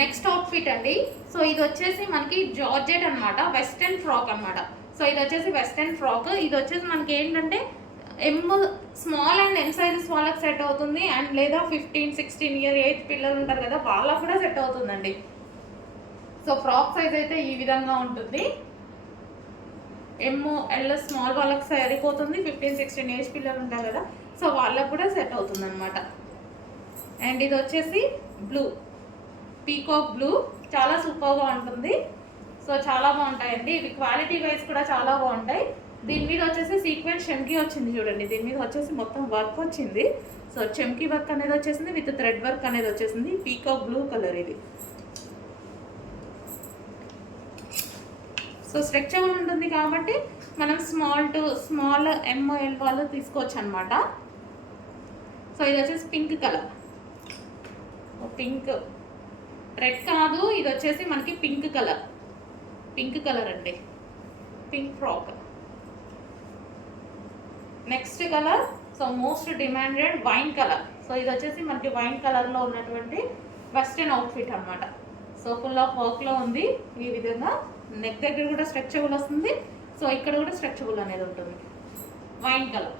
Next outfit అండి. So ఇది వచ్చేసి మనకి జార్జెట్ అనమాట, వెస్టర్న్ ఫ్రాక్ అనమాట. సో ఇది వచ్చేసి వెస్టర్న్ ఫ్రాక్. ఇది వచ్చేసి మనకి ఏంటంటే స్మాల్ అండ్ ఎం సైజెస్ వాళ్ళకి సెట్ అవుతుంది, అండ్ లేదా 15-16 ఇయర్ ఏజ్ పిల్లలు ఉంటారు కదా, వాళ్ళకు కూడా సెట్ అవుతుందండి. సో ఫ్రాక్ సైజ్ అయితే ఈ విధంగా ఉంటుంది. ఎల్ స్మాల్ వాళ్ళకి సరిపోతుంది, 15-16 ఏజ్ పిల్లలు ఉంటారు కదా, సో వాళ్ళకు కూడా సెట్ అవుతుంది అనమాట. అండ్ ఇది వచ్చేసి బ్లూ, పీకాక్ బ్లూ, చాలా సూపర్గా ఉంటుంది. సో చాలా బాగుంటాయండి ఇవి, క్వాలిటీ వైజ్ కూడా చాలా బాగుంటాయి. దీని మీద వచ్చేసి సీక్వెన్స్ చెమ్కీ వచ్చింది చూడండి, దీని మీద వచ్చేసి మొత్తం వర్క్ వచ్చింది. సో చెమ్కీ వర్క్ అనేది వచ్చేసింది, విత్ థ్రెడ్ వర్క్ అనేది వచ్చేసింది. పీకాక్ బ్లూ కలర్ ఇది. సో స్ట్రెచబుల్ ఉంటుంది కాబట్టి మనం స్మాల్ ఎంఎల్ వాళ్ళు తీసుకోవచ్చు అనమాట. సో ఇది వచ్చేసి పింక్ కలర్, పింక్ రెడ్ కాదు, ఇది వచ్చేసి మనకి పింక్ కలర్ అండి, pink frock. Next colour, so most demanded wine colour. So ఇది వచ్చేసి మనకి వైన్ కలర్లో ఉన్నటువంటి వెస్టర్న్ అవుట్ఫిట్ అనమాట. సో ఫుల్ ఆఫ్ వర్క్లో ఉంది ఈ విధంగా. నెక్ దగ్గర కూడా స్ట్రెచబుల్ వస్తుంది, సో ఇక్కడ కూడా స్ట్రెచబుల్ అనేది ఉంటుంది. Wine colour.